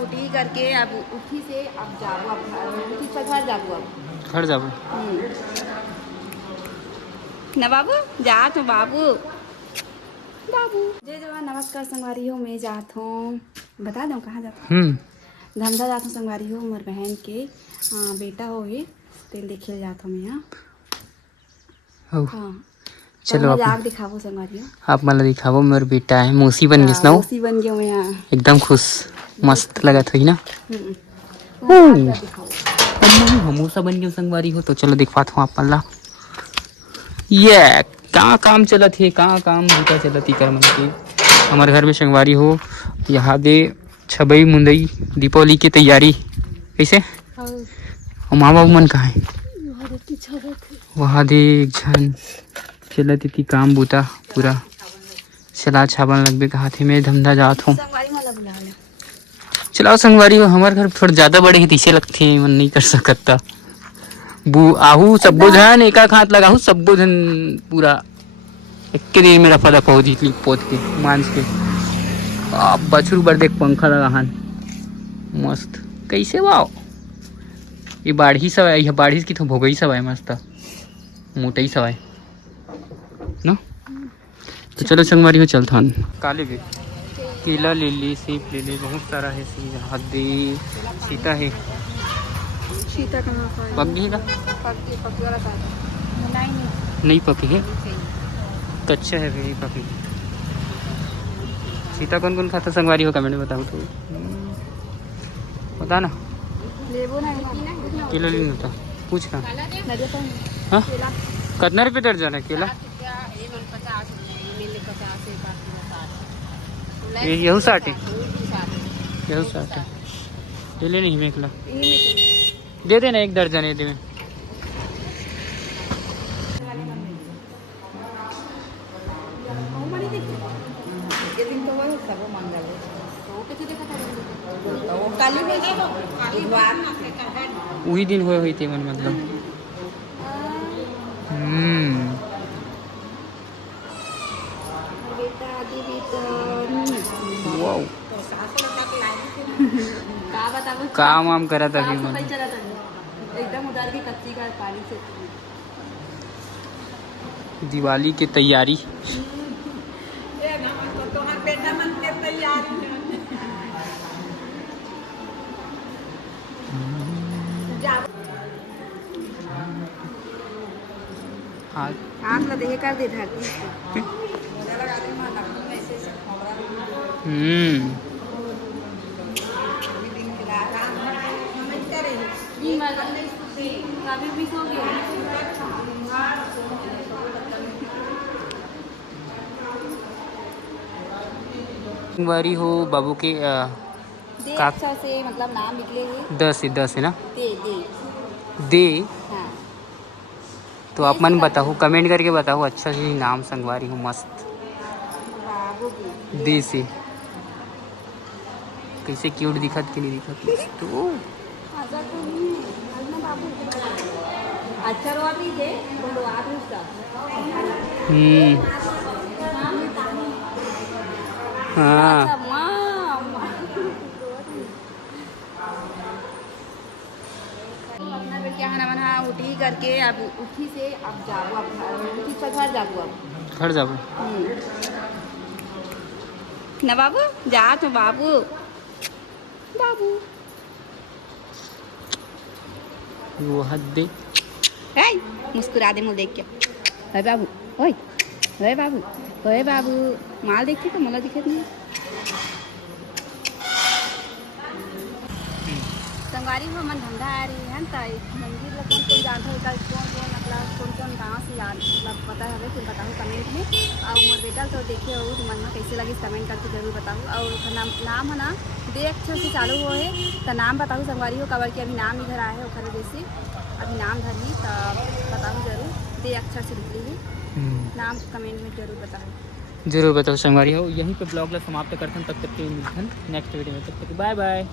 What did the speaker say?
उठी करके अब उठी से अब जाबो अब उठी से घर जाबो अब घर जाबो ना बाबू जा तो बाबू बाबू जय जवान नमस्कार संगवारी हो। मैं जात हूँ बता दूँ कहाँ जाता हूँ धंधा जात हूँ संगवारी हो। मोर बहन के बेटा हो ये तेल देखे जात हूँ मैं यहाँ हाँ चलो तो मजाक दिखावो संगवारी हो। आप मला दिखावो मेरा बेटा है मौसी बन गई ना मौसी बन गया मैं यहाँ एकदम खुश मस्त लगा था ना हमूसा बन गया संगवारी हो। तो चलो दिखवात हूँ आप मला ये कहाँ काम चला थे कहाँ काम होता चला थी कर मन के हमारे घर में संगवारी हो। यहाँ दे छबई मुंदई दीपावली की तैयारी कैसे और माँ बाबू मन कहाँ है वहाँ दे एक झन चला थी काम बूता पूरा चला छाबन लगबे कहा थे मैं धंधा जात हूँ। चलाओ संगवारी हो हमारे घर थोड़ा ज्यादा बड़े ही तीसे लगते हैं मन नहीं कर सकता बू आहू सब्बो झन एका हाथ लगाहू सब्बो झन पूरा एक दिन में रफा दफा हो जीतली पोत के मांस के बछरू बर देख पंखा लगाहन मस्त कैसे वाओ ये बाढ़ी सवाय यह बाढ़ी की तो भोगई सवाय मस्त मोटई सवाय ना तो चलो संगवारी हो चलता हन काले भी केला ले ली सेब ले ली बहुत सारा है सीधा हद्दी सीता है सीता कहाँ पक गई ना नहीं पकी है कच्चा है भाई पकी सीता कौन कौन खाता संगवारी हो कमेंट में बताओ तो बता ना केला नहीं होता पूछ ना हाँ कितना रुपये दर्जन है केला यहू 60 है यहू 60 है केले नहीं मेखला दे देना एक दर्जन है दे वही दिन हुई थी मन मतलब काम वाम करा था एकदम उधर की कच्ची का पानी से दिवाली की तैयारी आग ला देखे कर दे धरती संगवारी हो बाबू के अच्छा से मतलब नाम निकले हुए 10 है ना दे दे हाँ। तो आप मन बताओ कमेंट करके बताओ अच्छा से नाम संगवारी हो मस्त दे से कैसे क्यूट दिखत कि नहीं दिखत तो अच्छा रोटी दे बोलो आप उसका हाँ क्या है ना हाँ उठी करके अब उठी से अब जाबो अब उठी से घर जाबो अब घर जाबो ना बाबू जा तो बाबू बाबू वो हद दे मुस्कुरा दे मुँह देख के ओए बाबू ओए बाबू माल देखी तो मला दिखत नहीं संगवारी हो मन धंधा आ रही है तो मंदिर ला कौन कौन जानता है कौन मतलब कौन गाँव से मतलब पता है तो बताओ कमेंट में और मोर बेटा तो देखे हो तो मन में कैसे लगी कमेंट करके जरूर बताओ और नाम है ना दे अक्षर से चालू हो है तो नाम बताओ संगवारी हो कबर के अभी नाम इधर आया है ओखर जैसे अभी नाम धरनी तो बताओ जरूर दे अक्षर से निकली है नाम कमेंट में जरूर बताओ संगवारी हो। यहीं पे ब्लॉग ला समाप्त करते हैं तब तक के मिलते हैं नेक्स्ट वीडियो में तब तक बाय बाय।